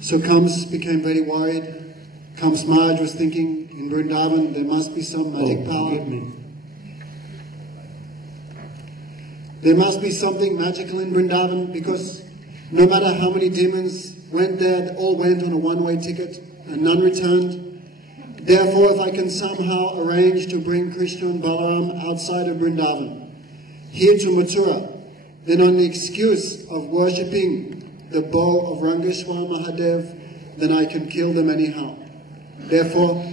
So Kams became very worried. Kams Maharaj was thinking, in Vrindavan there must be some magic power. There must be something magical in Vrindavan, because no matter how many demons went there, they all went on a one-way ticket and none returned. Therefore, if I can somehow arrange to bring Krishna and Balaram outside of Vrindavan, here to Mathura, then on the excuse of worshipping the bow of Rangeshwar Mahadev, then I can kill them anyhow. Therefore,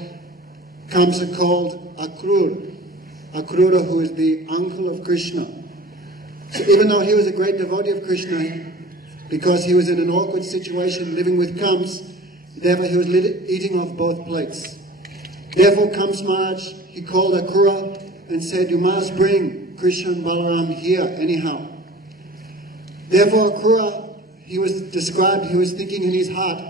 Kamsa called Akrura, who is the uncle of Krishna. So even though he was a great devotee of Krishna, because he was in an awkward situation living with Kams, therefore he was eating off both plates. Therefore Kams Maharaj, he called Akrura and said, you must bring Krishna and Balaram here anyhow. Therefore Akrura, he was thinking in his heart,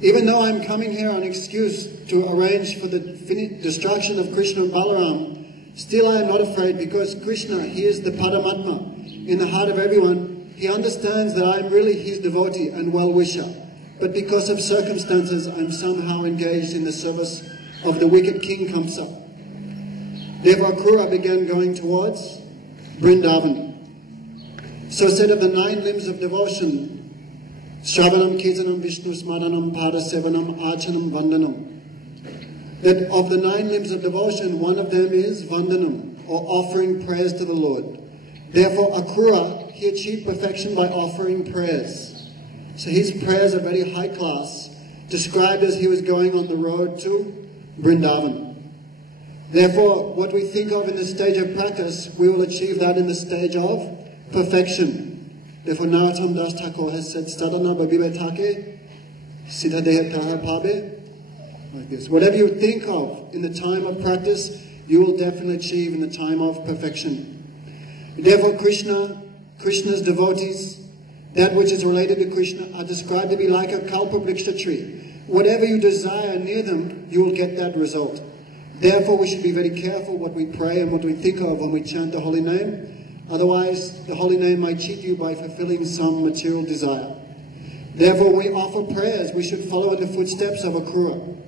even though I'm coming here on excuse to arrange for the destruction of Krishna and Balaram, still I am not afraid, because Krishna, he is the Paramatma in the heart of everyone. He understands that I am really his devotee and well-wisher. But because of circumstances, I'm somehow engaged in the service of the wicked king Kamsa. Therefore Akrura began going towards Vrindavan. So said of the 9 limbs of devotion, Shravanam, Kirtanam, Vishnu, Smaranam, Padasevanam, Archanam, Vandanam. That of the 9 limbs of devotion, one of them is Vandanam, or offering prayers to the Lord. Therefore Akrura, he achieved perfection by offering prayers. So his prayers are very high class, described as he was going on the road to Vrindavan. Therefore, what we think of in the stage of practice, we will achieve that in the stage of perfection. Therefore, Narottam Das Thakur has said, Sadhana Babibe Take, Siddhadeha Taha Pabe, like this. Whatever you think of in the time of practice, you will definitely achieve in the time of perfection. Therefore, Krishna's devotees, that which is related to Krishna, are described to be like a kalpabriksha tree. Whatever you desire near them, you will get that result. Therefore, we should be very careful what we pray and what we think of when we chant the holy name. Otherwise, the holy name might cheat you by fulfilling some material desire. Therefore, when we offer prayers, we should follow in the footsteps of Akrura.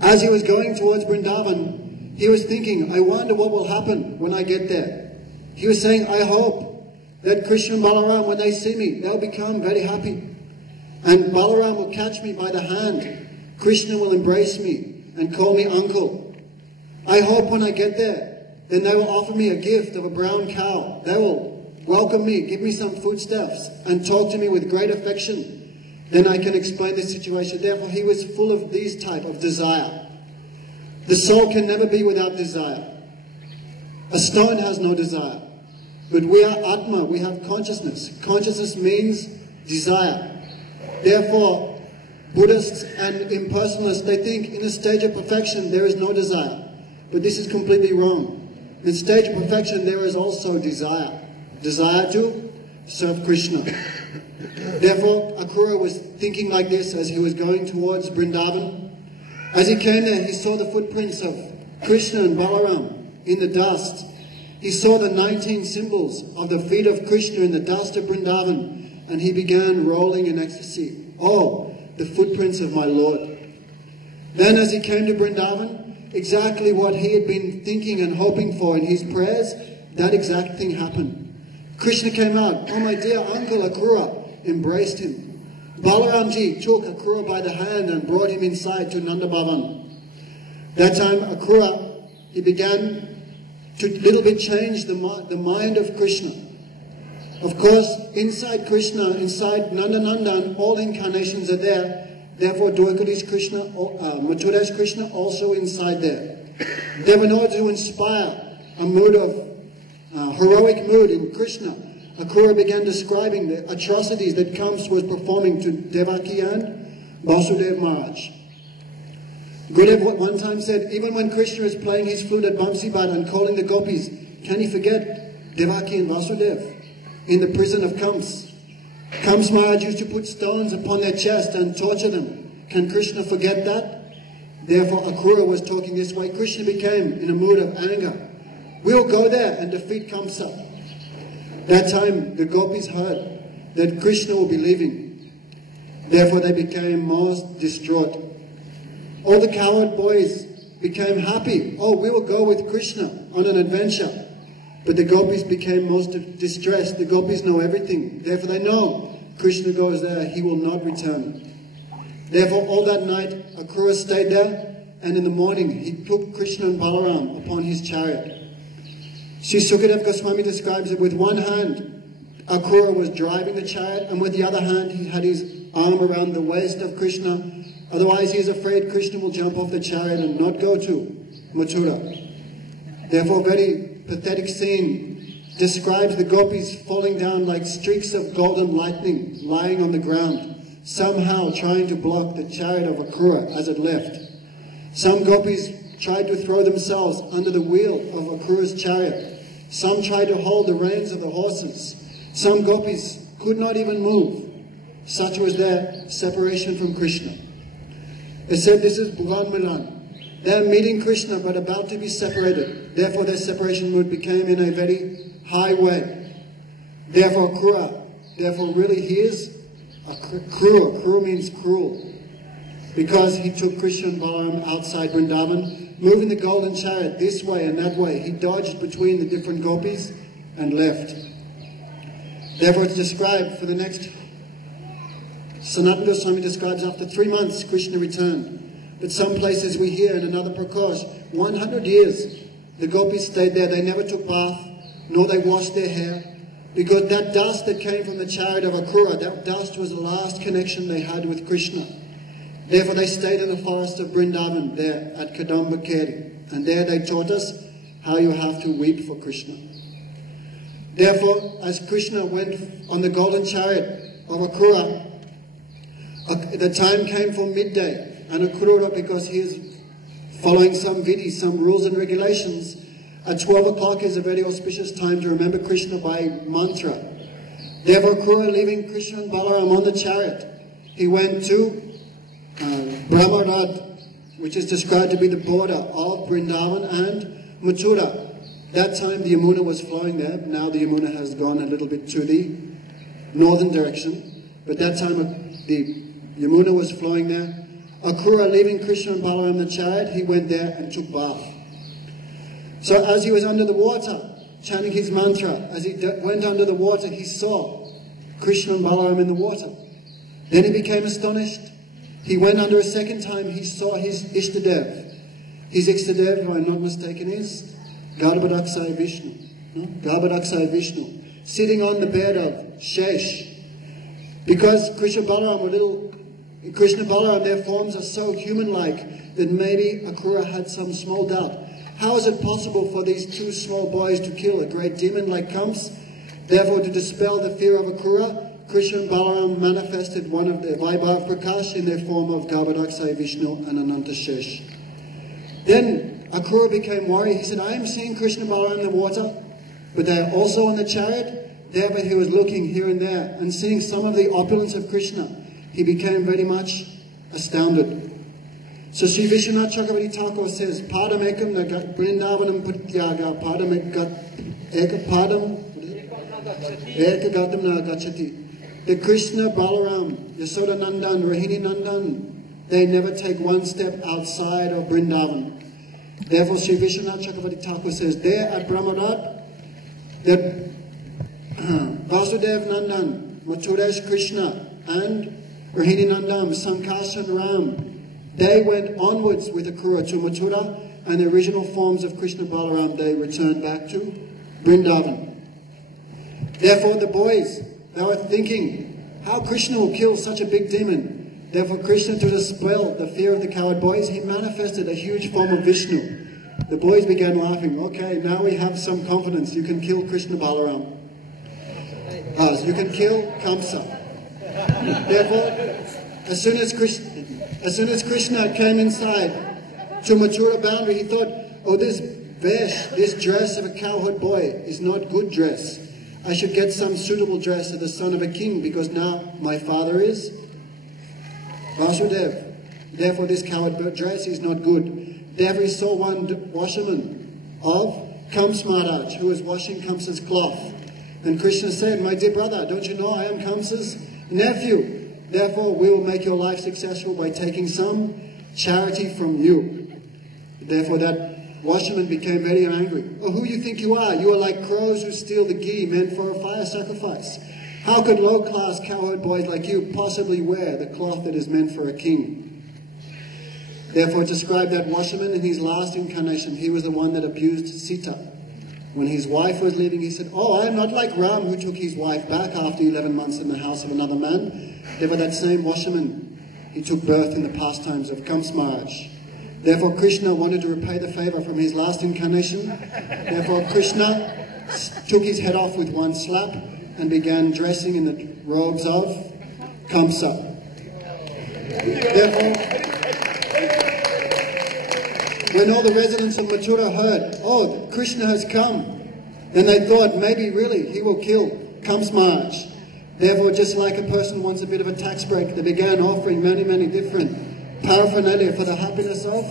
As he was going towards Vrindavan, he was thinking, I wonder what will happen when I get there. He was saying, I hope that Krishna and Balaram, when they see me, they'll become very happy. And Balaram will catch me by the hand. Krishna will embrace me and call me uncle. I hope when I get there, then they will offer me a gift of a brown cow. They will welcome me, give me some foodstuffs, and talk to me with great affection. Then I can explain the situation. Therefore, he was full of these type of desire. The soul can never be without desire. A stone has no desire. But we are Atma, we have consciousness. Consciousness means desire. Therefore, Buddhists and impersonalists, they think in the stage of perfection there is no desire. But this is completely wrong. In the stage of perfection there is also desire. Desire to serve Krishna. Therefore, Akrura was thinking like this as he was going towards Vrindavan. As he came there, he saw the footprints of Krishna and Balaram in the dust. He saw the 19 symbols of the feet of Krishna in the dust of Vrindavan, and he began rolling in ecstasy. Oh, the footprints of my Lord. Then as he came to Vrindavan, exactly what he had been thinking and hoping for in his prayers, that exact thing happened. Krishna came out. Oh, my dear uncle Akrura, embraced him. Balaramji took Akrura by the hand and brought him inside to Nanda Bhavan. That time Akrura, he began to little bit change the mind of Krishna. Of course, inside Krishna, inside Nanda Nandan, all incarnations are there. Therefore, Dwarkadi's Krishna, Mathura's Krishna, also inside there. Therefore, in order to inspire a mood of heroic mood in Krishna, Akrura began describing the atrocities that Kams was performing to Devaki and Vasudeva Maharaj. Gurudeva one time said, even when Krishna is playing his flute at Bamsibad and calling the gopis, can he forget Devaki and Vasudeva in the prison of Kams? Kams Maharaj used to put stones upon their chest and torture them. Can Krishna forget that? Therefore, Akrura was talking this way. Krishna became in a mood of anger. We'll go there and defeat Kamsa. That time, the gopis heard that Krishna will be leaving. Therefore they became most distraught. All the cowherd boys became happy. Oh, we will go with Krishna on an adventure. But the gopis became most distressed. The gopis know everything. Therefore they know Krishna goes there, he will not return. Therefore all that night Akrura stayed there, and in the morning he took Krishna and Balaram upon his chariot. Sri Sukadeva Goswami describes it with one hand Akrura was driving the chariot, and with the other hand he had his arm around the waist of Krishna. Otherwise he is afraid Krishna will jump off the chariot and not go to Mathura. Therefore a very pathetic scene describes the gopis falling down like streaks of golden lightning lying on the ground, somehow trying to block the chariot of Akrura as it left. Some gopis tried to throw themselves under the wheel of Akrura's chariot. Some tried to hold the reins of the horses. Some gopis could not even move. Such was their separation from Krishna. It said this is Bhuvan Milan. They are meeting Krishna but about to be separated. Therefore their separation mood became in a very high way. Therefore Akrura, therefore really he is a Krura. Krura means cruel. Because he took Krishna and Balaram outside Vrindavan, moving the golden chariot this way and that way. He dodged between the different gopis and left. Therefore it's described for the next, Sanatana Goswami describes after 3 months Krishna returned. But some places we hear in another Prakash, 100 years the gopis stayed there. They never took bath, nor they washed their hair. Because that dust that came from the chariot of Akrura, that dust was the last connection they had with Krishna. Therefore they stayed in the forest of Vrindavan there at Kadamba Keri. And there they taught us how you have to weep for Krishna. Therefore, as Krishna went on the golden chariot of Akrura, the time came for midday. And Akrura, because he is following some vidhi, some rules and regulations, at 12 o'clock is a very auspicious time to remember Krishna by mantra. Therefore Akrura, leaving Krishna and Balaram on the chariot, he went to Brahmarad, which is described to be the border of Vrindavan and Mathura. That time the Yamuna was flowing there. Now the Yamuna has gone a little bit to the northern direction. But that time the Yamuna was flowing there. Akrura, leaving Krishna and Balaram the chariot, he went there and took bath. So as he was under the water, chanting his mantra, as he went under the water, he saw Krishna and Balaram in the water. Then he became astonished. He went under a second time, he saw his Ishtadev. His Ishtadev, if I'm not mistaken, is Garbhadaksaya Vishnu. No? Garbhadaksaya Vishnu. Sitting on the bed of Shesh. Because Krishna and Balaram, their forms are so human-like that maybe Akrura had some small doubt. How is it possible for these two small boys to kill a great demon like Kamsa? Therefore, to dispel the fear of Akrura, Krishna and Balaram manifested one of their Vaibhav Prakash in their form of Garbhadaksaya Vishnu and Ananta Shesh. Then Akrura became worried. He said, I am seeing Krishna and Balaram in the water, but they are also on the chariot. Therefore he was looking here and there and seeing some of the opulence of Krishna. He became very much astounded. So Sri Vishwanath Chakravarti Thakur says, Padam ekam nagat vrindavanam pratyaga padam ekagatam nagachati. The Krishna, Balaram, Yasoda Nandan, Rohini Nandan, they never take one step outside of Vrindavan. Therefore Sri Vishwanath Chakravarti Thakur says, there at Brahmarad, that Vasudev Nandan, Mathuresh Krishna, and Rohini Nandan, Sankash and Ram, they went onwards with Akrura to Mathura, and the original forms of Krishna Balaram, they returned back to Vrindavan. Therefore the boys, they were thinking, how Krishna will kill such a big demon. Therefore Krishna, to dispel the fear of the coward boys, he manifested a huge form of Vishnu. The boys began laughing. Okay, now we have some confidence. You can kill Krishna Balaram. You can kill Kamsa. Therefore, as soon as Krishna came inside to Mathura boundary, he thought, oh, this vesh, this dress of a cowherd boy is not good dress. I should get some suitable dress of the son of a king, because now my father is Vasudev. Therefore this cowherd dress is not good. Therefore he saw one washerman of Kamsa Maharaj who was washing Kamsa's cloth. And Krishna said, my dear brother, don't you know I am Kamsa's nephew? Therefore, we will make your life successful by taking some charity from you. Therefore, that washerman became very angry. Oh, who do you think you are? You are like crows who steal the ghee meant for a fire sacrifice. How could low-class cowherd boys like you possibly wear the cloth that is meant for a king? Therefore, describe that washerman in his last incarnation. He was the one that abused Sita. When his wife was leaving, he said, oh, I am not like Ram, who took his wife back after 11 months in the house of another man. Therefore, that same washerman, he took birth in the pastimes of Kamsmaraj. Therefore, Krishna wanted to repay the favor from his last incarnation. Therefore, Krishna took his head off with one slap and began dressing in the robes of Kamsa. Therefore, when all the residents of Mathura heard, oh, Krishna has come, then they thought, maybe really he will kill Kamsmaraj. Therefore, just like a person wants a bit of a tax break, they began offering many, many different paraphernalia for the happiness of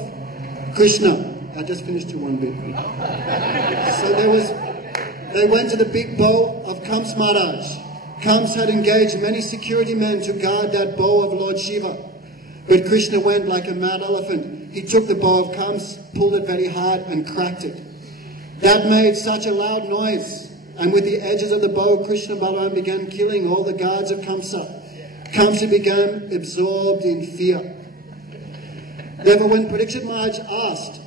Krishna. I just finished you one bit. So they went to the big bow of Kamsmaraj. Kams had engaged many security men to guard that bow of Lord Shiva. But Krishna went like a mad elephant. He took the bow of Kams, pulled it very hard and cracked it. That made such a loud noise. And with the edges of the bow, Krishna Balaram began killing all the guards of Kamsa. Kamsa became absorbed in fear. Therefore, when Parikshit Maharaj asked,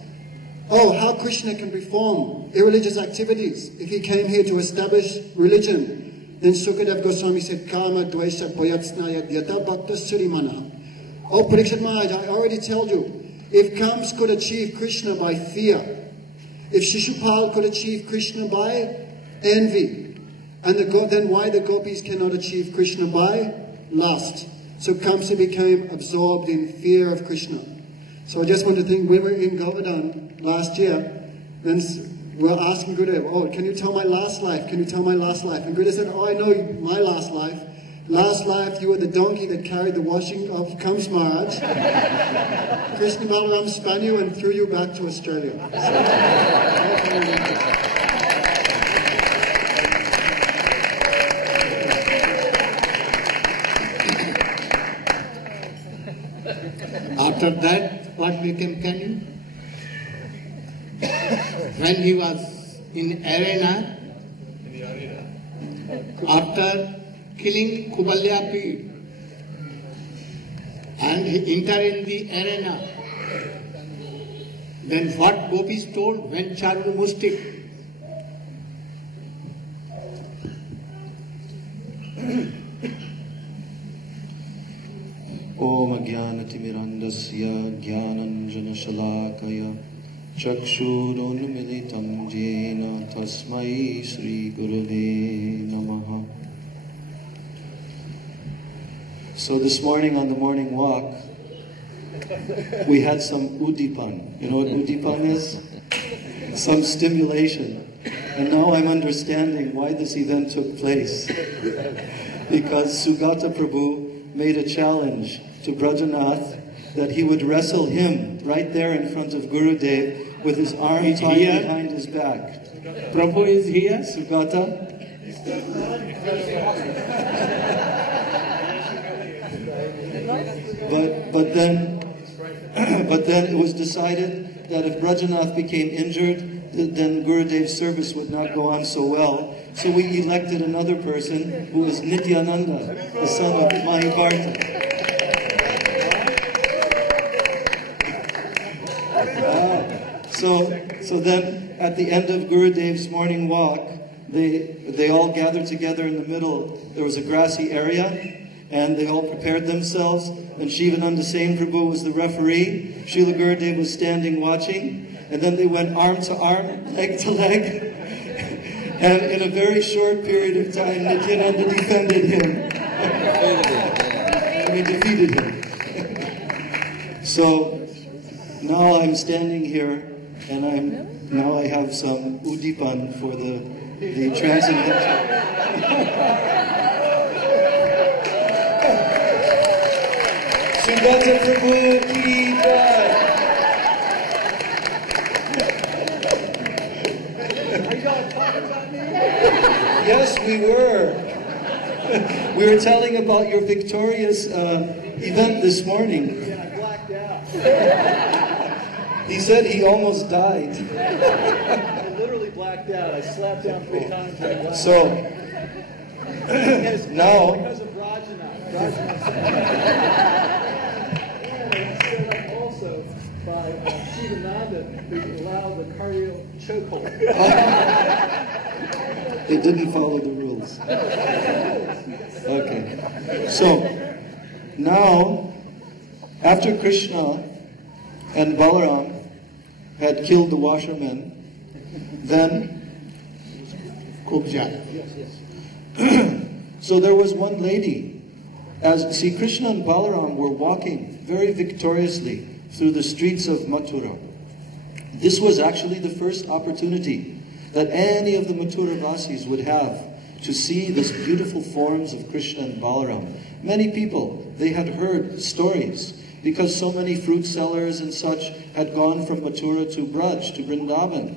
oh, how Krishna can perform irreligious activities if he came here to establish religion, then Sukadev Goswami said, Kama Dvesha Boyatsnaya Dyata Bhakta Surimana. Oh, Parikshit Maharaj, I already told you, if Kams could achieve Krishna by fear, if Shishupal could achieve Krishna by envy, and then why the gopis cannot achieve Krishna by lust? So Kamsa became absorbed in fear of Krishna. So I just want to think, when we were in Govardhan last year, then we were asking Gurudeva, oh, can you tell my last life? Can you tell my last life? And Gurudeva said, oh, I know my last life. Last life, you were the donkey that carried the washing of Kamsmaraj. Krishna Balaram spun you and threw you back to Australia. After that, what became Kanu? When he was in arena, after killing Kubalyapi, and he entered in the arena, then what gopis told when Charu Mustik? Om Jnanatimirandasya Jnananjana Shalakaya Chakshurunmilitam Jena Tasmai Sri Gurave Namaha. So this morning on the morning walk, we had some udipan. You know what udipan is? Some stimulation. And now I'm understanding why this event took place. Because Sugata Prabhu made a challenge to Brajanath that he would wrestle him right there in front of Gurudev with his arm tied behind his back. Prabhu is here? Sugata? But then it was decided that if Brajanath became injured, then Gurudev's service would not go on so well. So we elected another person who was Nityananda, the son of Mahabharata. So then at the end of Gurudev's morning walk, they all gathered together in the middle. There was a grassy area, and they all prepared themselves. And Shivananda Sen Prabhu was the referee. Srila Gurudeva was standing watching. And then they went arm to arm, leg to leg. And in a very short period of time, Nityananda defended him. He defeated him. So now I'm standing here, and now I have some udipan for the transcendental. Sugata Prabhu ki jai. Yes, we were. We were telling about your victorious event this morning. Yeah, I blacked out. He said he almost died. I literally blacked out. I slapped down 3 times and I blacked So, out. now, Because of Rajana. And also by Shivananda, who allowed the cardio chokehold. they didn't follow the rules. Okay. So, now, after Krishna and Balaram had killed the washermen, then Kubja. so there was one lady. See, Krishna and Balaram were walking very victoriously through the streets of Mathura. This was actually the first opportunity that any of the Mathura Vasis would have to see these beautiful forms of Krishna and Balaram. Many people, they had heard stories because so many fruit sellers and such had gone from Mathura to Braj, to Vrindavan.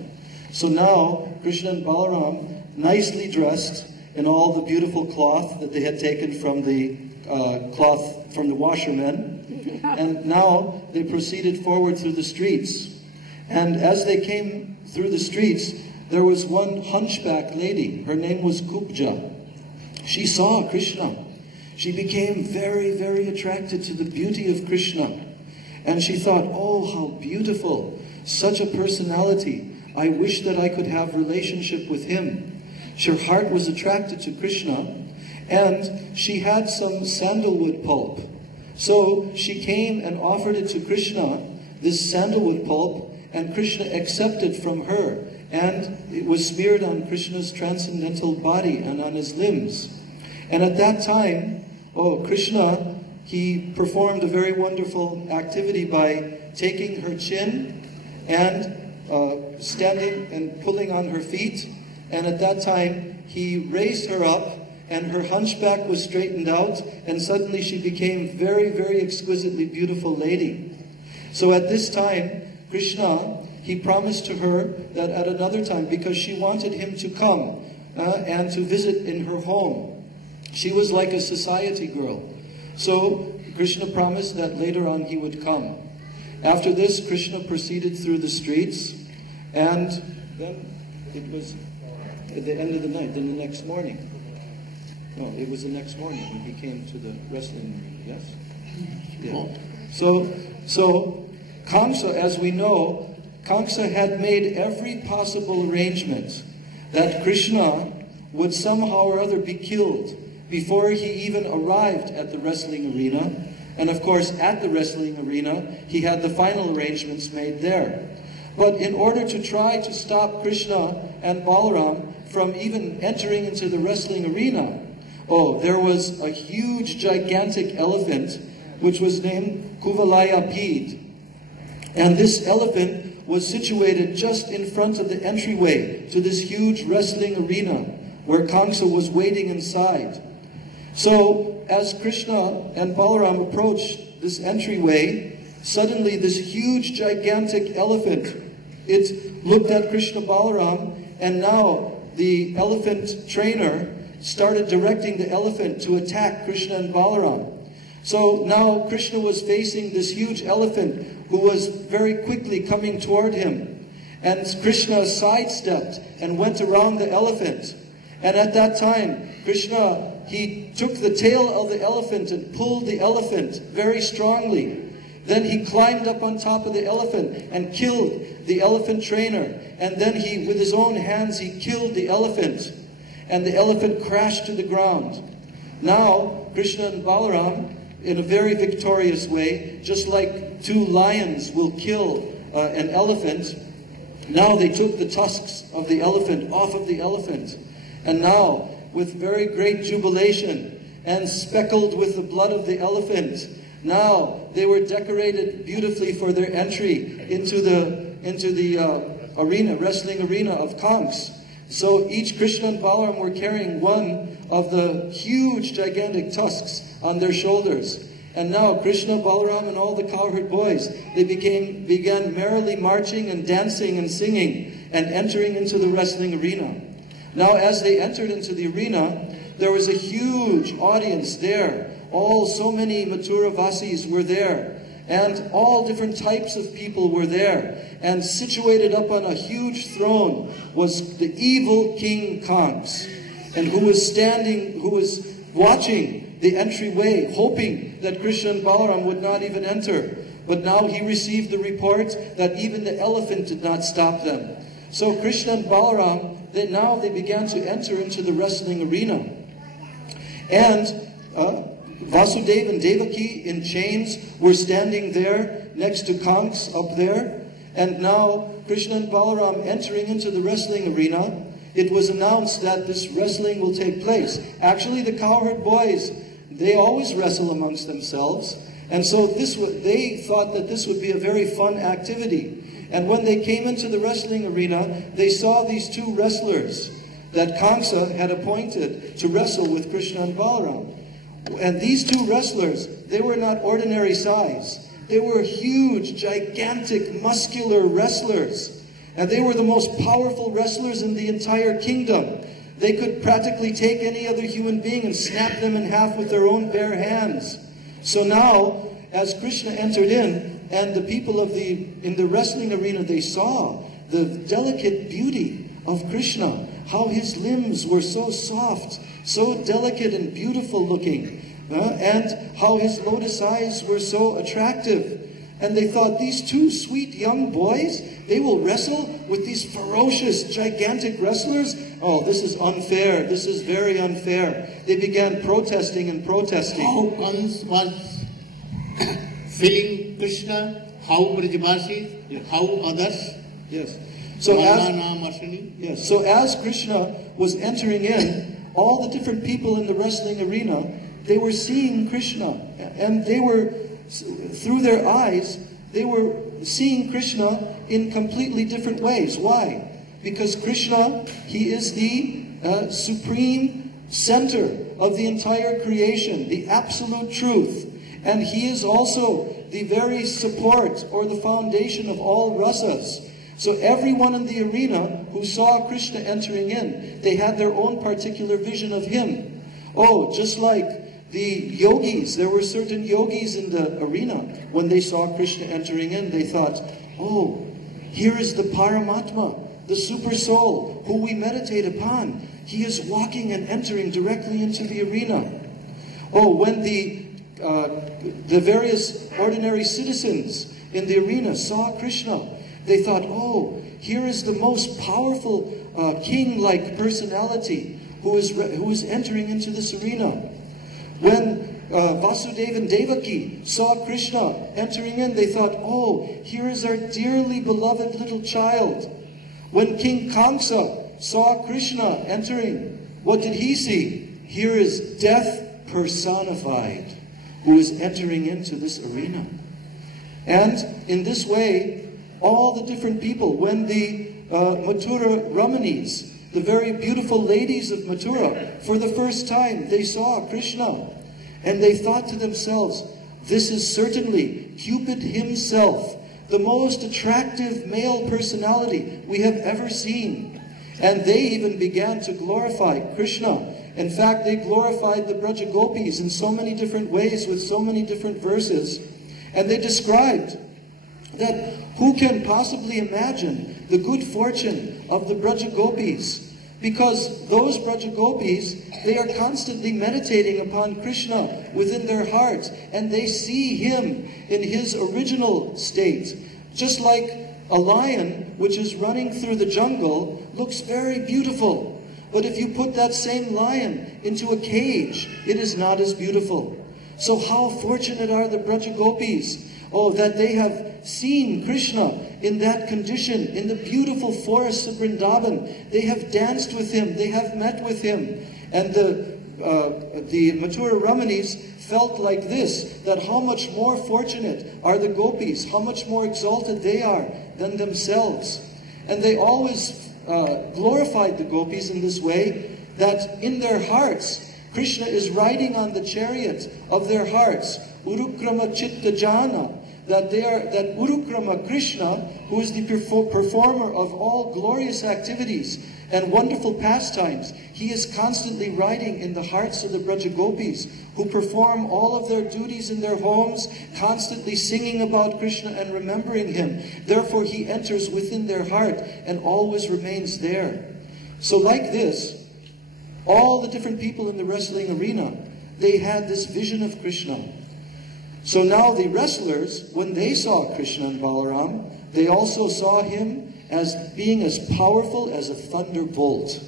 So now, Krishna and Balaram, nicely dressed in all the beautiful cloth that they had taken from the cloth from the washermen, and now they proceeded forward through the streets. And as they came through the streets, there was one hunchback lady. Her name was Kubja. She saw Krishna. She became very, very attracted to the beauty of Krishna. And she thought, oh, how beautiful. Such a personality. I wish that I could have relationship with him. Her heart was attracted to Krishna. And she had some sandalwood pulp. So she came and offered it to Krishna, this sandalwood pulp, and Krishna accepted from her. And it was smeared on Krishna's transcendental body and on his limbs. And at that time, Krishna, he performed a very wonderful activity by taking her chin and standing and pulling on her feet. And at that time, he raised her up, and her hunchback was straightened out, and suddenly she became very, very exquisitely beautiful lady. So at this time, Krishna, he promised to her that at another time, because she wanted him to come and to visit in her home. She was like a society girl. So Krishna promised that later on he would come. After this, Krishna proceeded through the streets, and then it was at the end of the night, then the next morning. No, it was the next morning when he came to the wrestling ring, yes? Yeah. So Kamsa, as we know, Kamsa had made every possible arrangement that Krishna would somehow or other be killed before he even arrived at the wrestling arena. And of course, at the wrestling arena, he had the final arrangements made there. But in order to try to stop Krishna and Balaram from even entering into the wrestling arena, there was a huge, gigantic elephant, which was named Kuvalaya Pid. And this elephant was situated just in front of the entryway to this huge wrestling arena, where Kamsa was waiting inside. So, as Krishna and Balaram approached this entryway, suddenly this huge, gigantic elephant, it looked at Krishna Balaram, and now the elephant trainer started directing the elephant to attack Krishna and Balaram. So now Krishna was facing this huge elephant who was very quickly coming toward him. And Krishna sidestepped and went around the elephant. And at that time, Krishna, he took the tail of the elephant and pulled the elephant very strongly. Then he climbed up on top of the elephant and killed the elephant trainer. And then he, with his own hands, he killed the elephant. And the elephant crashed to the ground. Now, Krishna and Balaram, in a very victorious way, just like 2 lions will kill an elephant, now they took the tusks of the elephant off of the elephant. And now, with very great jubilation and speckled with the blood of the elephant, now they were decorated beautifully for their entry into the arena, wrestling arena of Kanks. So each Krishna and Balaram were carrying one of the huge, gigantic tusks on their shoulders. And now Krishna, Balaram, and all the cowherd boys, they began merrily marching and dancing and singing and entering into the wrestling arena. Now as they entered into the arena, there was a huge audience there. So many Mathura Vasis were there. And all different types of people were there. And situated up on a huge throne was the evil King Kansa, and who was watching the entryway, hoping that Krishna and Balaram would not even enter. But now he received the report that even the elephant did not stop them. So Krishna and Balaram, they began to enter into the wrestling arena. And Vasudeva and Devaki in chains were standing there next to Kansa up there. And now Krishna and Balaram entering into the wrestling arena, it was announced that this wrestling will take place. Actually, the cowherd boys, they always wrestle amongst themselves. And so they thought that this would be a very fun activity. And when they came into the wrestling arena, they saw these two wrestlers that Kansa had appointed to wrestle with Krishna and Balaram. And these two wrestlers, they were not ordinary size. They were huge, gigantic, muscular wrestlers. And they were the most powerful wrestlers in the entire kingdom. They could practically take any other human being and snap them in half with their own bare hands. So now, as Krishna entered in, and the people in the wrestling arena, they saw the delicate beauty of Krishna, how his limbs were so soft, so delicate and beautiful looking, and how his lotus eyes were so attractive. And they thought, these two sweet young boys, they will wrestle with these ferocious, gigantic wrestlers? Oh, this is unfair. This is very unfair. They began protesting and protesting. How Kansa was feeling Krishna, how Brajavasis, how others. Yes. So as Krishna was entering in, all the different people in the wrestling arena, they were seeing Krishna. And they were, through their eyes, they were seeing Krishna in completely different ways. Why? Because Krishna, he is the supreme center of the entire creation, the absolute truth. And he is also the very support or the foundation of all rasas. So everyone in the arena who saw Krishna entering in, they had their own particular vision of him. Oh, just like the yogis, there were certain yogis in the arena. When they saw Krishna entering in, they thought, oh, here is the Paramatma, the super soul, who we meditate upon. He is walking and entering directly into the arena. Oh, when the various ordinary citizens in the arena saw Krishna, they thought, oh, here is the most powerful king-like personality who is entering into this arena. When Vasudeva and Devaki saw Krishna entering in, they thought, oh, here is our dearly beloved little child. When King Kansa saw Krishna entering, what did he see? Here is death personified, who is entering into this arena. And in this way, all the different people, when the Mathura Ramanis, the very beautiful ladies of Mathura, for the first time, they saw Krishna. And they thought to themselves, this is certainly Cupid himself, the most attractive male personality we have ever seen. And they even began to glorify Krishna. In fact, they glorified the Braja Gopis in so many different ways with so many different verses. And they described that who can possibly imagine the good fortune of the Braja Gopis? Because those Braja Gopis, they are constantly meditating upon Krishna within their hearts, and they see him in his original state. Just like a lion which is running through the jungle looks very beautiful. But if you put that same lion into a cage, it is not as beautiful. So how fortunate are the Braja Gopis? Oh, that they have seen Krishna in that condition, in the beautiful forests of Vrindavan. They have danced with him, they have met with him. And the Mathura Ramanis felt like this, that how much more fortunate are the gopis, how much more exalted they are than themselves. And they always glorified the gopis in this way, that in their hearts, Krishna is riding on the chariot of their hearts, Urukrama Chitta Jana, that Urukrama Krishna, who is the performer of all glorious activities, and wonderful pastimes. He is constantly riding in the hearts of the Brajagopis, who perform all of their duties in their homes, constantly singing about Krishna and remembering him. Therefore, he enters within their heart and always remains there. So like this, all the different people in the wrestling arena, they had this vision of Krishna. So now the wrestlers, when they saw Krishna and Balaram, they also saw him as being as powerful as a thunderbolt.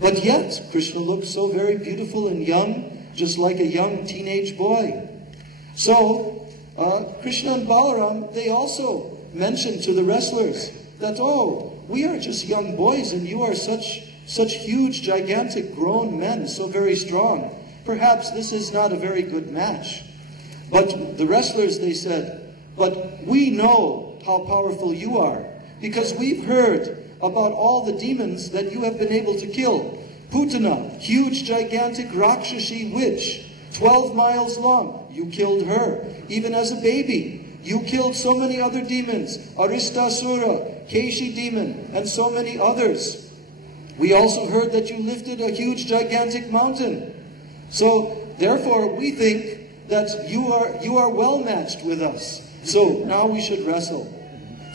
But yet, Krishna looked so very beautiful and young, just like a young teenage boy. So, Krishna and Balaram, they also mentioned to the wrestlers that, oh, we are just young boys and you are such huge, gigantic, grown men, so very strong. Perhaps this is not a very good match. But the wrestlers, they said, but we know how powerful you are, because we've heard about all the demons that you have been able to kill. Putana, huge, gigantic Rakshasi witch, 12 miles long. You killed her, even as a baby. You killed so many other demons, Aristasura, Keshi demon, and so many others. We also heard that you lifted a huge, gigantic mountain. So, therefore, we think that you are well matched with us. So, now we should wrestle.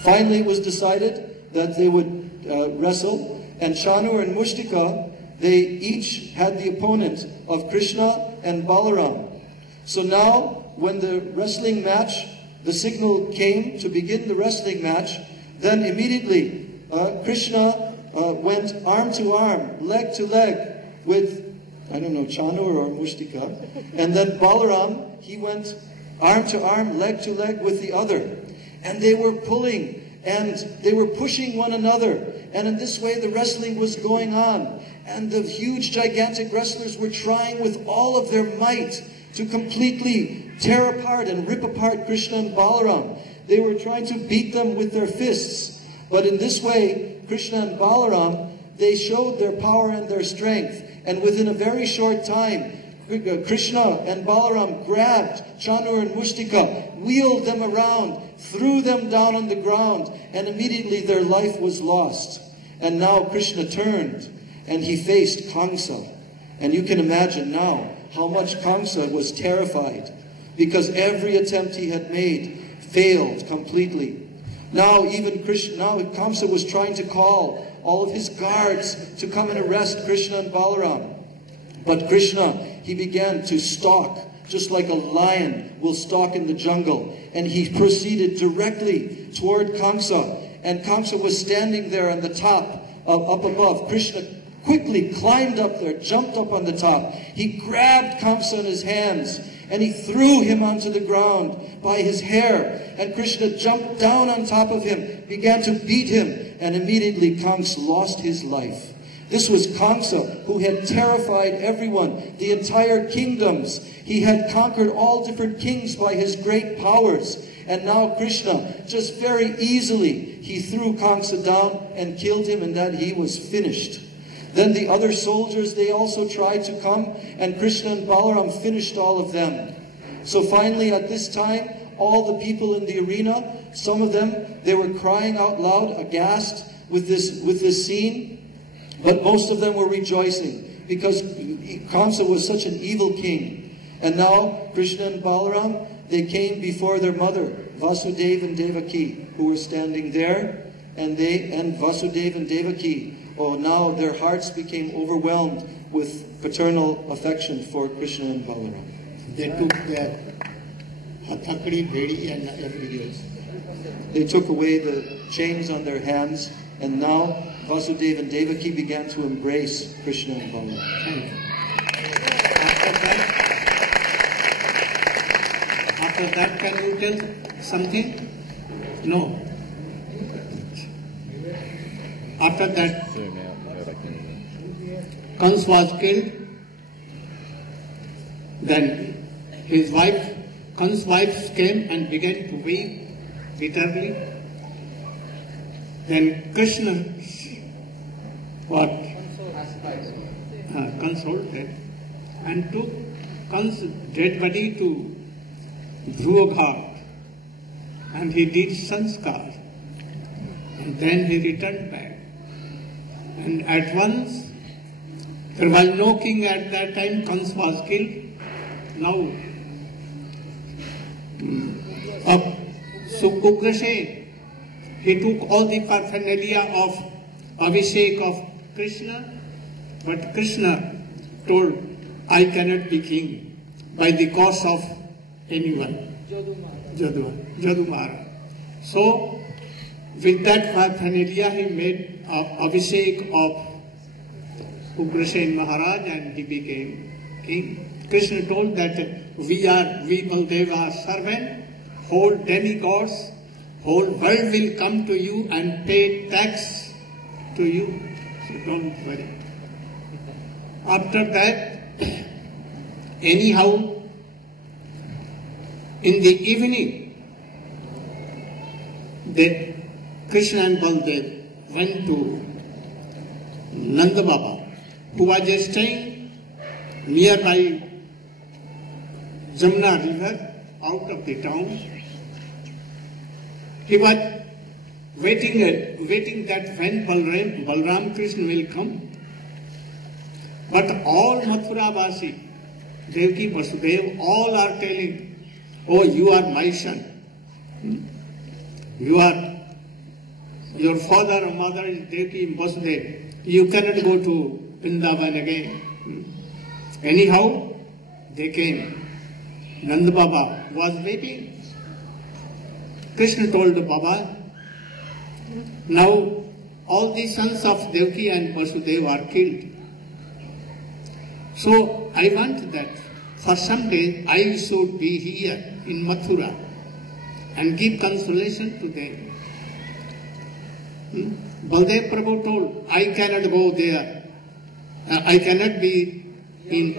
Finally, it was decided that they would wrestle, and Chanur and Mushtika, they each had the opponent of Krishna and Balaram. So now, when the wrestling match, the signal came to begin the wrestling match, then immediately Krishna went arm to arm, leg to leg with, I don't know, Chanur or Mushtika. And then Balaram, he went arm to arm, leg to leg with the other. And they were pulling and they were pushing one another. And in this way the wrestling was going on. And the huge, gigantic wrestlers were trying with all of their might to completely tear apart and rip apart Krishna and Balaram. They were trying to beat them with their fists. But in this way, Krishna and Balaram, they showed their power and their strength. And within a very short time, Krishna and Balaram grabbed Chanur and Mushtika, wheeled them around, threw them down on the ground, and immediately their life was lost. And now Krishna turned and he faced Kamsa. And you can imagine now how much Kamsa was terrified, because every attempt he had made failed completely. Now even Kamsa was trying to call all of his guards to come and arrest Krishna and Balaram. But Krishna, he began to stalk, just like a lion will stalk in the jungle. And he proceeded directly toward Kamsa. And Kamsa was standing there on the top, up above. Krishna quickly climbed up there, jumped up on the top. He grabbed Kamsa in his hands and he threw him onto the ground by his hair. And Krishna jumped down on top of him, began to beat him, and immediately Kamsa lost his life. This was Kamsa, who had terrified everyone, the entire kingdoms. He had conquered all different kings by his great powers. And now Krishna, just very easily, he threw Kamsa down and killed him, and then he was finished. Then the other soldiers, they also tried to come, and Krishna and Balaram finished all of them. So finally, at this time, all the people in the arena, some of them, they were crying out loud, aghast with this scene. But most of them were rejoicing, because Kamsa was such an evil king. And now Krishna and Balaram, they came before their mother, Vasudeva and Devaki, who were standing there. And Vasudeva and Devaki, oh, now their hearts became overwhelmed with paternal affection for Krishna and Balaram. They took their hathakdi, bedi, and everything else. They took away the chains on their hands, and now Vasudeva and Devaki began to embrace Krishna and Balaram. After that, can you tell something? No. After that, Kans was killed. Then his wife, Kans' wife, came and began to weep bitterly. Then Krishna consoled them and took Kans' dead body to Dhruva Ghat, and he did sanskar, and then he returned back. And at once, there was no king at that time, Kans was killed. Now, so Ugrasen, he took all the paraphernalia of Abhishek of Krishna, but Krishna told, I cannot be king by the cause of anyone. Jadumara. So, with that paraphernalia, he made Abhishek of Ugrasen Maharaj and he became king. Krishna told that we Baldeva servant, whole demigods, whole world will come to you and pay tax to you. So don't worry. After that, anyhow, in the evening, Krishna and Baldev went to Nanda Baba, who was staying nearby Jamuna river, out of the town. He was waiting that when Balram Krishna will come. But all Mathura Vasi, Devaki Vasudev, all are telling, oh, you are my son. You are, your father or mother is Devaki Vasudev. You cannot go to Vrindavan again. Anyhow, they came. Nanda Baba was waiting. Krishna told Baba, now all the sons of Devaki and Vasudeva are killed. So I want that for some days I should be here in Mathura and give consolation to them. Baldev Prabhu told, I cannot go there. I cannot be in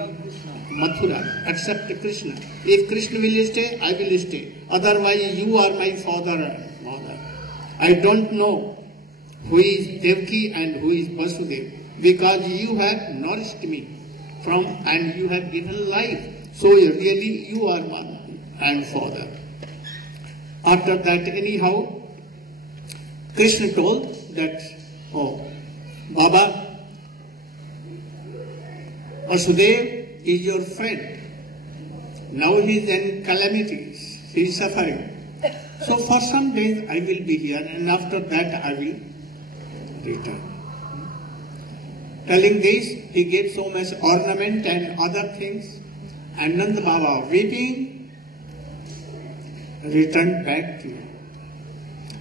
Mathura except Krishna. If Krishna will stay, I will stay. Otherwise, you are my father and mother. I don't know who is Devaki and who is Vasudeva, because you have nourished me from and you have given life. So really you are mother and father. After that, anyhow, Krishna told that, oh, Baba, Vasudeva is your friend. Now he is in calamities. He is suffering. So for some days I will be here and after that I will return. Telling this, he gave so much ornament and other things. And Nanda Baba, weeping, returned back to him.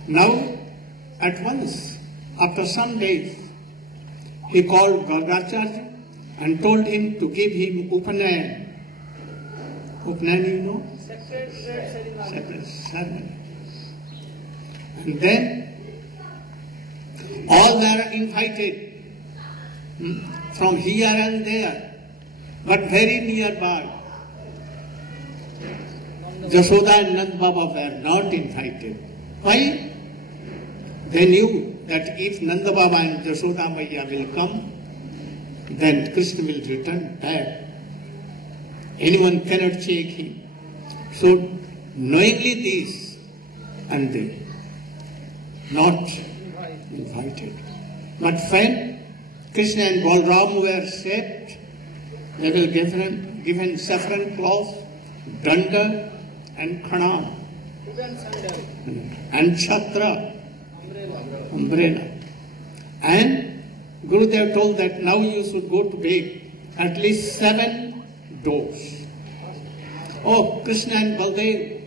Now, at once, after some days, he called Gargacharya and told him to give him Upanayan. Upanayan, you know? Separate ceremony. And then, all were invited from here and there, but very nearby. Jashoda and Nand Baba were not invited. Why? They knew that if Nanda Baba and Jashoda Maiya will come, then Krishna will return back. Anyone cannot shake him. So, knowingly this, and they not invited. But when Krishna and Balram were saved, they were given saffron cloth, danda, and khana, and chhatra, umbrella. And Gurudev told that now you should go to bed at least 7 doors. Oh, Krishna and Baldev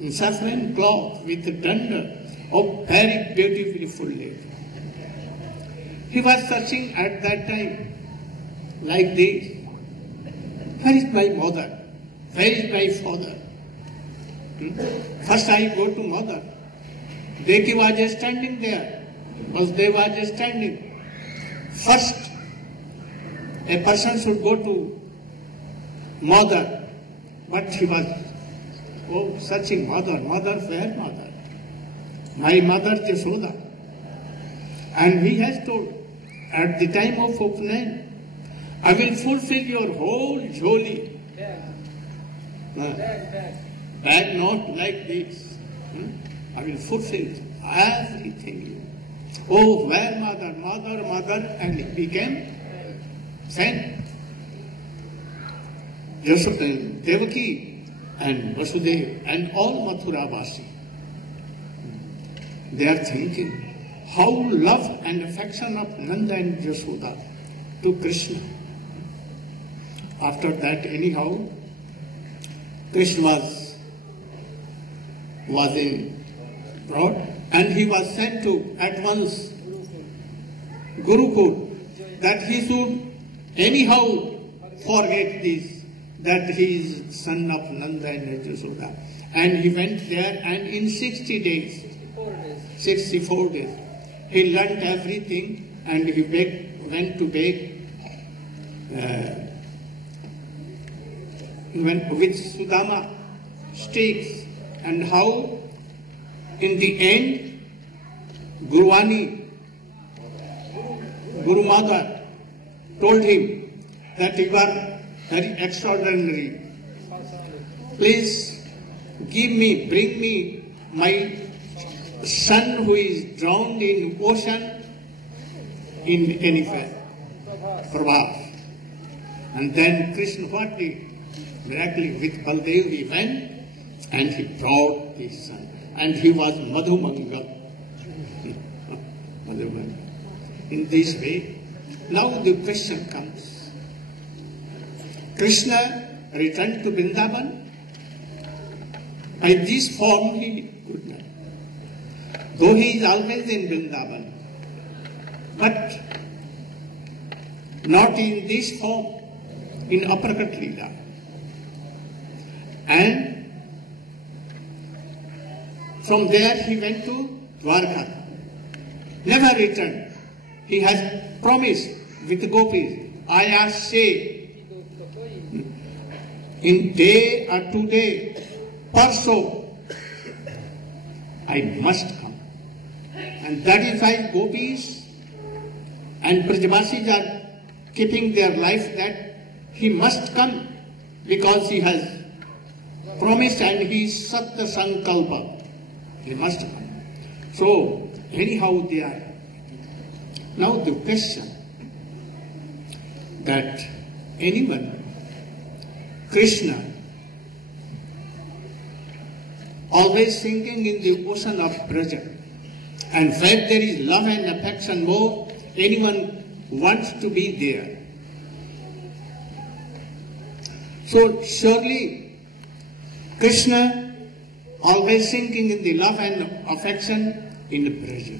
in saffron cloth with danda, oh, very beautifully. He was searching at that time like this. Where is my mother? Where is my father? First I go to mother. Devaki was standing there. Vasudeva was standing. First, a person should go to mother. But he was searching mother. Mother, where mother? My mother Jashoda. And he has told, at the time of Upanayan, I will fulfill your whole jholi. Bag not like this. I will fulfill everything. Oh, where mother, mother, mother, and he became saint. Devaki and Vasudeva and all Mathura Vasi, they are thinking how love and affection of Nanda and Yashoda to Krishna. After that, anyhow, Krishna was in brought, and he was sent to at once Gurukul, that he should anyhow forget this, that he is son of Nanda and Yashoda. And he went there, and in 60 days, 64 days, he learnt everything, and he went to beg with Sudama sticks, and how in the end Guru Mother told him that you are very extraordinary. Please bring me my son who is drowned in ocean in anywhere. Prabha. And then Krishna, what did? Miraculously, with Baldev he went and he brought his son. And he was Madhumangal. In this way, now the question comes. Krishna returned to Vrindavan. By this form he could not. Though he is always in Vrindavan, but not in this form, in Aparakat Leela. And from there he went to Dwarka. Never returned. He has promised with gopis, I say, in day or today, parso, I must come. And that is why gopis and Brajavasis are keeping their life that he must come, because he has promised and he is Satya Sankalpa. He must come. So, anyhow they are. Now the question that anyone, Krishna, always sinking in the ocean of Braja, and where there is love and affection more, anyone wants to be there. So surely Krishna always sinking in the love and affection in Braja.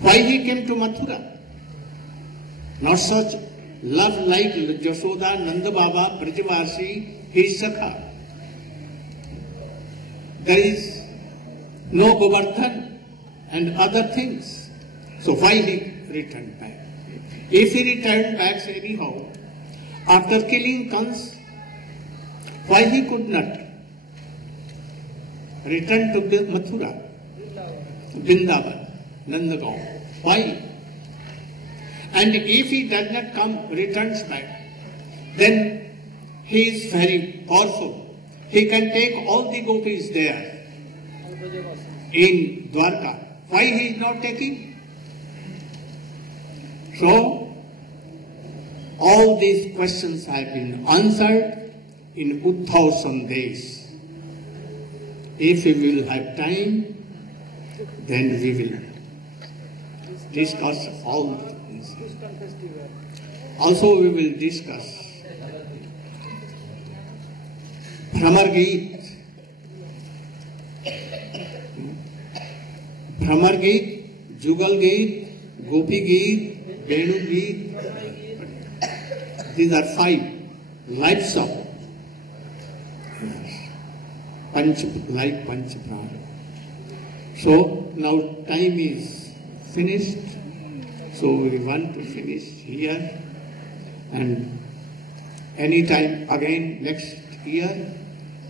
Why he came to Mathura? Not such love like Jashoda, Nanda Baba, Brajavasi, his Sakha. There is no Govardhan and other things. So why he returned back? If he returned back anyhow, after killing Kans, why he could not return to Mathura, Vrindavan, Nandagaon? Why? And if he does not come, returns back, then he is very powerful. He can take all the gopis there in Dwarka. Why he is not taking? So, all these questions have been answered in Uddhav Sandesh. If we will have time, then we will discuss all things. Also we will discuss Bhramar Geet. Bhramar Geet, Jugal Geet, Gopi Geet, Venu Geet. These are 5 lives of like Panch Prana. So now time is finished. So we want to finish here, and anytime again next year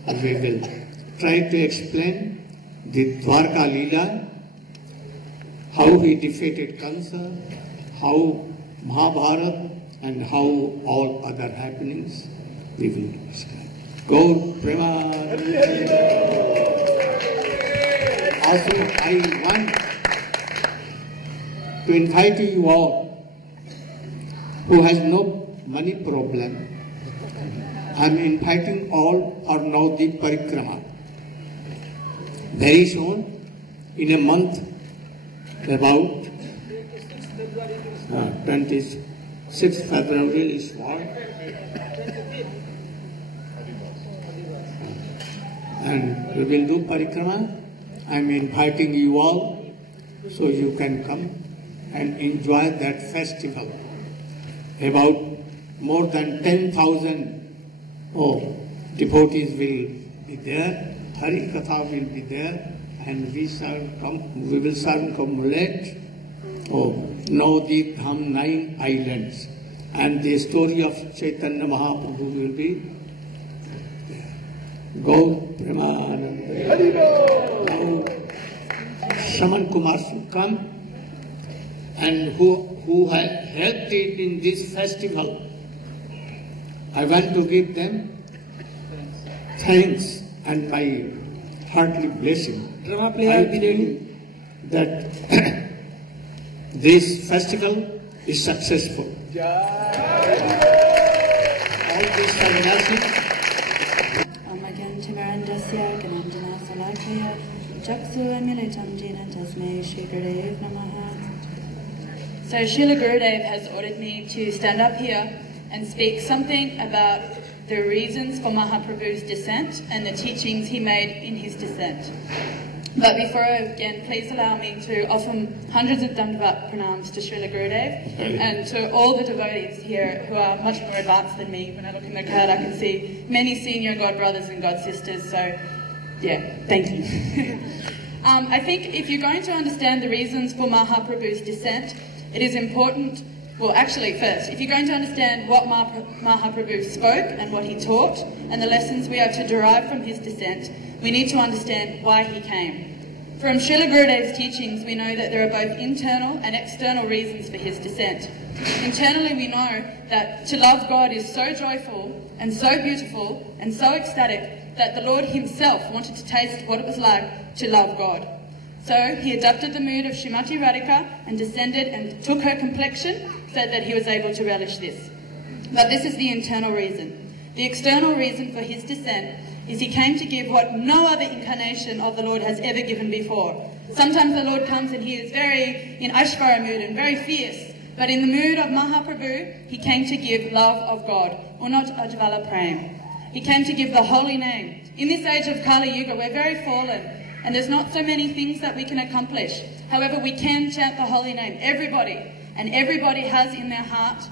we will try to explain the Dwarka Leela, how he defeated Kansa, how Mahabharata, and how all other happenings we will discuss. Gaur Premanand. Also, I want to invite you all who has no money problem. I am inviting all for Navdeep Parikrama. Very soon, in a month, about 26th February is what? And we will do Parikrama. I am inviting you all so you can come and enjoy that festival. About more than 10,000 devotees will be there, Hari Katha will be there, and we will circumambulate Navdeep Dham, 9 islands. And the story of Chaitanya Mahaprabhu will be there. Go Premanand. Now, Shaman Kumar should come, and who have helped it in this festival. I want to give them thanks and my heartily blessing. I feel that this festival is successful. All these sannyasis. So Srila Gurudeva has ordered me to stand up here and speak something about the reasons for Mahaprabhu's descent and the teachings he made in his descent. But before I begin, please allow me to offer hundreds of Dandavat pranams to Srila Gurudeva and to all the devotees here who are much more advanced than me. When I look in the crowd, I can see many senior God brothers and God sisters, so yeah, thank you. I think if you're going to understand the reasons for Mahaprabhu's descent, it is important. Well, actually, first, if you're going to understand what Mahaprabhu spoke and what he taught and the lessons we are to derive from his descent, we need to understand why he came. From Srila Gurudeva's teachings, we know that there are both internal and external reasons for his descent. Internally, we know that to love God is so joyful and so beautiful and so ecstatic that the Lord himself wanted to taste what it was like to love God. So he adopted the mood of Srimati Radhika and descended and took her complexion so that he was able to relish this. But this is the internal reason. The external reason for his descent is he came to give what no other incarnation of the Lord has ever given before. Sometimes the Lord comes and he is very in Aishvara mood and very fierce, but in the mood of Mahaprabhu, he came to give love of God, Unat Ajvala Prem. He came to give the holy name. In this age of Kali Yuga, we're very fallen, and there's not so many things that we can accomplish. However, we can chant the holy name, everybody, and everybody has in their heart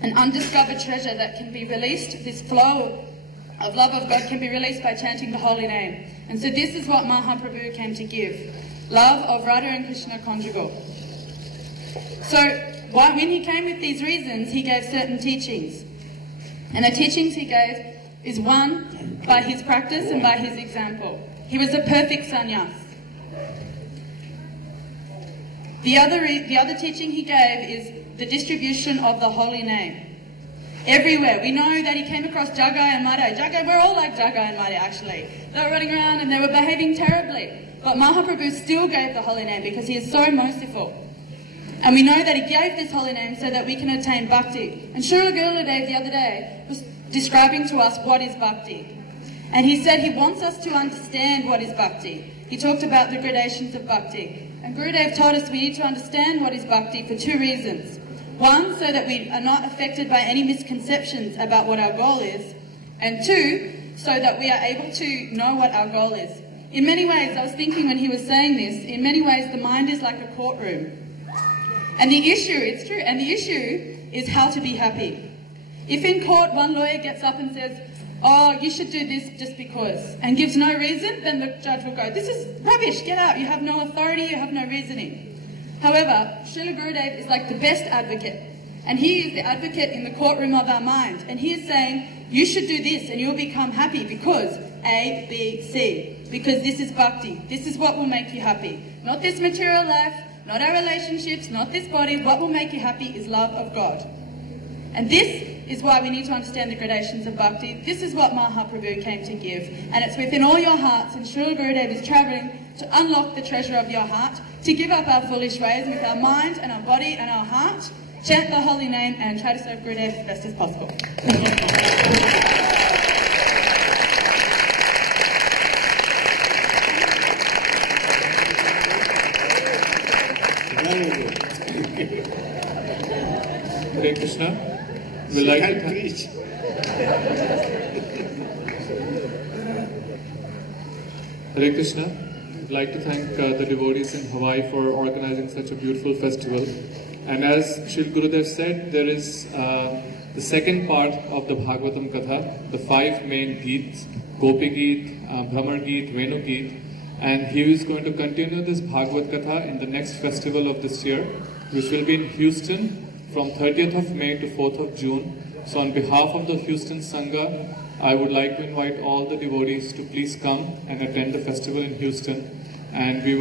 an undiscovered treasure that can be released. This flow of love of God can be released by chanting the holy name. And so this is what Mahaprabhu came to give. Love of Radha and Krishna conjugal. So when he came with these reasons, he gave certain teachings. And the teachings he gave is one, by his practice and by his example. He was a perfect sannyas. The other teaching he gave is the distribution of the holy name. Everywhere. We know that he came across Jagai and Madai. Jagai, we're all like Jagai and Madai actually. They were running around and they were behaving terribly. But Mahaprabhu still gave the holy name because he is so merciful. And we know that he gave this holy name so that we can attain bhakti. And Srila Gurudeva the other day was describing to us what is bhakti. And he said he wants us to understand what is bhakti. He talked about the gradations of bhakti. And Gurudev told us we need to understand what is bhakti for two reasons. One, so that we are not affected by any misconceptions about what our goal is. And two, so that we are able to know what our goal is. In many ways, I was thinking when he was saying this, in many ways the mind is like a courtroom. And the issue, it's true, and the issue is how to be happy. If in court one lawyer gets up and says, oh, you should do this just because, and gives no reason, then the judge will go, this is rubbish, get out, you have no authority, you have no reasoning. However, Srila Gurudeva is like the best advocate, and he is the advocate in the courtroom of our mind, and he is saying, you should do this and you'll become happy because A, B, C, because this is bhakti, this is what will make you happy. Not this material life, not our relationships, not this body, what will make you happy is love of God. And this is why we need to understand the gradations of bhakti. This is what Mahaprabhu came to give. And it's within all your hearts, and Srila Gurudeva is travelling to unlock the treasure of your heart, to give up our foolish ways, and with our mind and our body and our heart, chant the holy name and try to serve Gurudeva as best as possible. Hare Krishna. We like to preach. Hare Krishna. I'd like to thank the devotees in Hawaii for organizing such a beautiful festival. And as Srila Gurudev said, there is the second part of the Bhagavatam Katha, the 5 main Geets, Gopi Geet, Brahmar Geet, Venu Geet. And he is going to continue this Bhagavad Katha in the next festival of this year, which will be in Houston from 30th of May to 4th of June. So on behalf of the Houston Sangha, I would like to invite all the devotees to please come and attend the festival in Houston. And we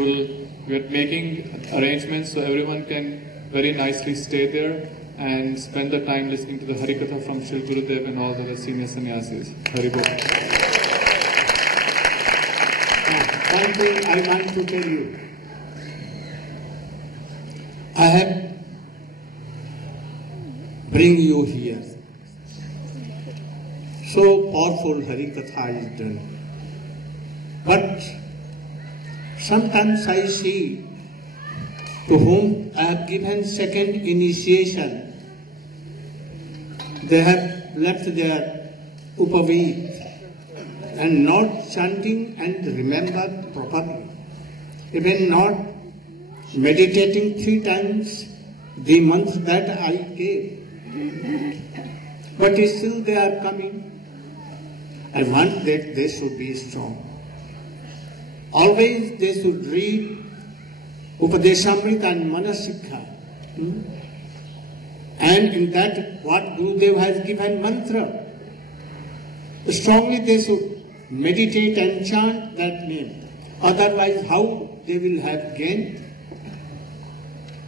are making arrangements so everyone can very nicely stay there and spend the time listening to the Harikatha from Srila Gurudev and all the other senior sannyasis. Haribol. One thing I want to tell you. I have bring you here. So powerful Harikatha is done. But sometimes I see to whom I have given second initiation, they have left their upavit and not chanting and remember properly, even not meditating 3 times the mantra that I gave. But still they are coming. I want that they should be strong. Always they should read Upadeshamrita and Manasikha. And in that, what Gurudev has given mantra, strongly they should meditate and chant that name. Otherwise, how they will have gain?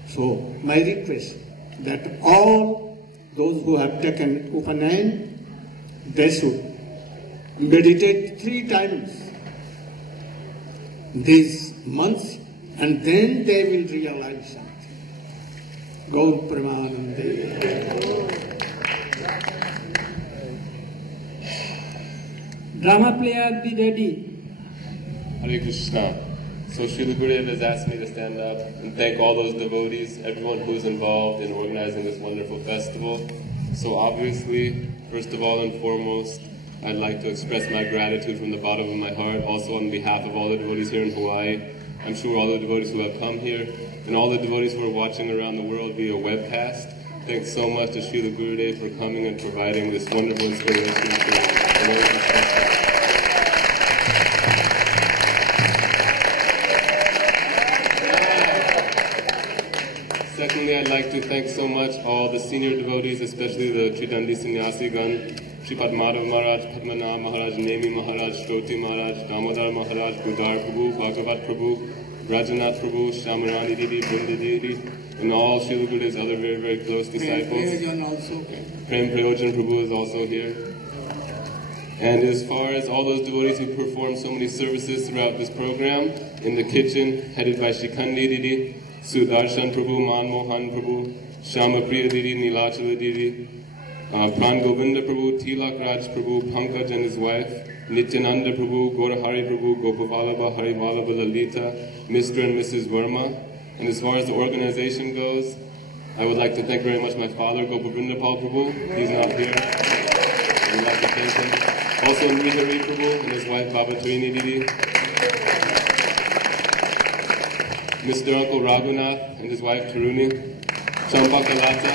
So, my request that all those who have taken Upanayan, they should meditate 3 times these months, and then they will realize something. Gaur Pramanande. Drama player, be ready. Hare Krishna. So Srila Gurudeva has asked me to stand up and thank all those devotees, everyone who's involved in organizing this wonderful festival. So obviously, first of all and foremost, I'd like to express my gratitude from the bottom of my heart, also on behalf of all the devotees here in Hawaii. I'm sure all the devotees who have come here, and all the devotees who are watching around the world via webcast. Thanks so much to Srila Gurudeva for coming and providing this wonderful inspiration for the Secondly, I'd like to thank so much all the senior devotees, especially the Tridandi Sannyasigan, Shripad Madhav Maharaj, Padmanabh Maharaj, Nemi Maharaj, Shroti Maharaj, Damodar Maharaj, Budar Prabhu, Bhagavat Prabhu, Rajanath Prabhu, Shamarani Didi, Bundi Didi, and all Srila Gurudev's other very, very close disciples. Prem Prayojan Prabhu is also here. And as far as all those devotees who perform so many services throughout this program, in the kitchen, headed by Shikhandi Didi, Sudarshan Prabhu, Manmohan Prabhu, Shama Priya Didi, Nilachala Didi, Pran Govinda Prabhu, Tilak Raj Prabhu, Pankaj and his wife, Nityananda Prabhu, Gaurahari Prabhu, Gopavalabha, Harivalabha Lalita, Mr. and Mrs. Verma. And as far as the organization goes, I would like to thank very much my father, Gopavindapal Prabhu. He's not here. I would like to thank him. Also Nihari Prabhu and his wife, Baba Tarini Didi. Mr. Uncle Raghunath and his wife Taruni, Champa Kalata,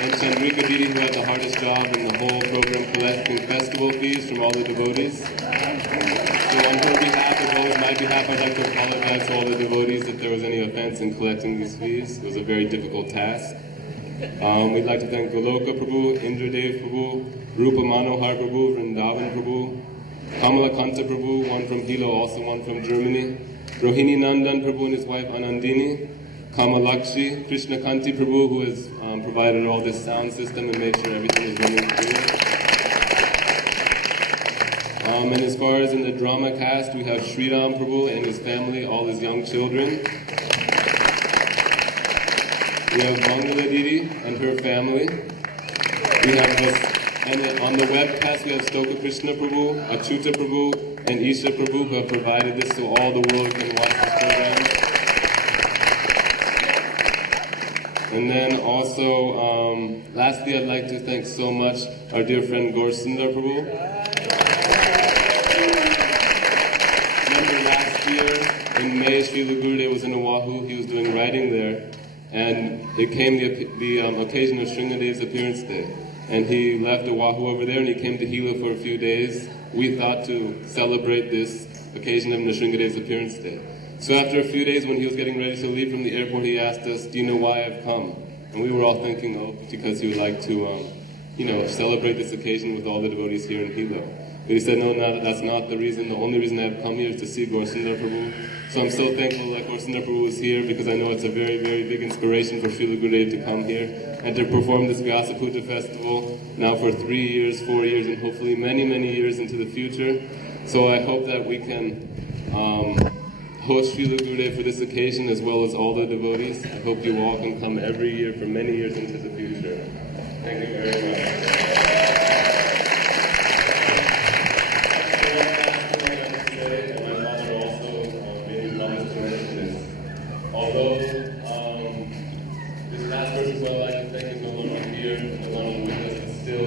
and Chandrika Didi, who had the hardest job in the whole program, collecting festival fees from all the devotees. So on her behalf, as well as my behalf, I'd like to apologize to all the devotees if there was any offense in collecting these fees. It was a very difficult task. We'd like to thank Goloka Prabhu, Indradev Prabhu, Rupa Manohar Prabhu, Vrindavan Prabhu, Kamala Kanta Prabhu, one from Hilo, also one from Germany, Rohini Nandan Prabhu and his wife Anandini, Kamalakshi, Krishna Kanti Prabhu, who has provided all this sound system and made sure everything is running through. And as far as in the drama cast, we have Sriram Prabhu and his family, all his young children. We have Mangala Didi and her family. We have and on the webcast we have Stoka Krishna Prabhu, Achyuta Prabhu, and Isha Prabhu, who have provided this so all the world can watch this program. And then also, lastly, I'd like to thank so much our dear friend Gaur Sundar Prabhu. Remember last year in May, Srila Gurudeva was in Oahu. He was doing writing there, and it came the occasion of Sringadev's appearance day. And he left Oahu over there, and he came to Hilo for a few days. We thought to celebrate this occasion of Sringadev's appearance day. So after a few days, when he was getting ready to leave from the airport, he asked us, "Do you know why I've come?" And we were all thinking, oh, because he would like to, celebrate this occasion with all the devotees here in Hilo. But he said, no, that's not the reason. The only reason I've come here is to see Gaur Sundar Prabhu. So I'm so thankful that Gaur Sundar Prabhu is here, because I know it's a very, very big inspiration for Srila Gurudeva to come here and to perform this Vyasa Puja festival now for 3 years, 4 years, and hopefully many, many years into the future. So I hope that we can host Srila Gurudeva for this occasion, as well as all the devotees. I hope you all can come every year for many years into the future. Thank you very much. Although this last person, well, I can thank, is no longer here, no longer with us, but still,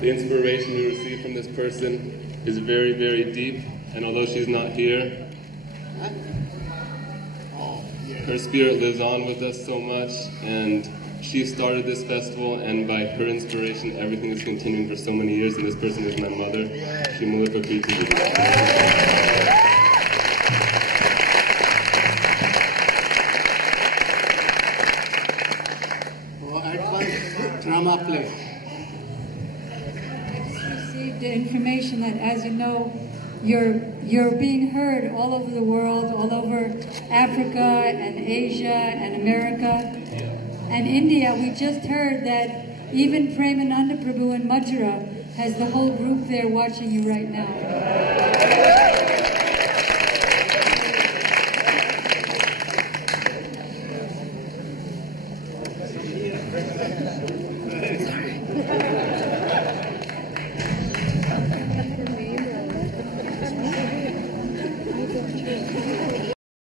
the inspiration we receive from this person is very, very deep. And although she's not here, her spirit lives on with us so much, and she started this festival, and by her inspiration, everything is continuing for so many years, and this person is my mother, Shrimulika Preeti. Drama play. I just received the information that, as you know, you're being heard all over the world, all over Africa and Asia and America and India. We just heard that even Premananda Prabhu in Mathura has the whole group there watching you right now.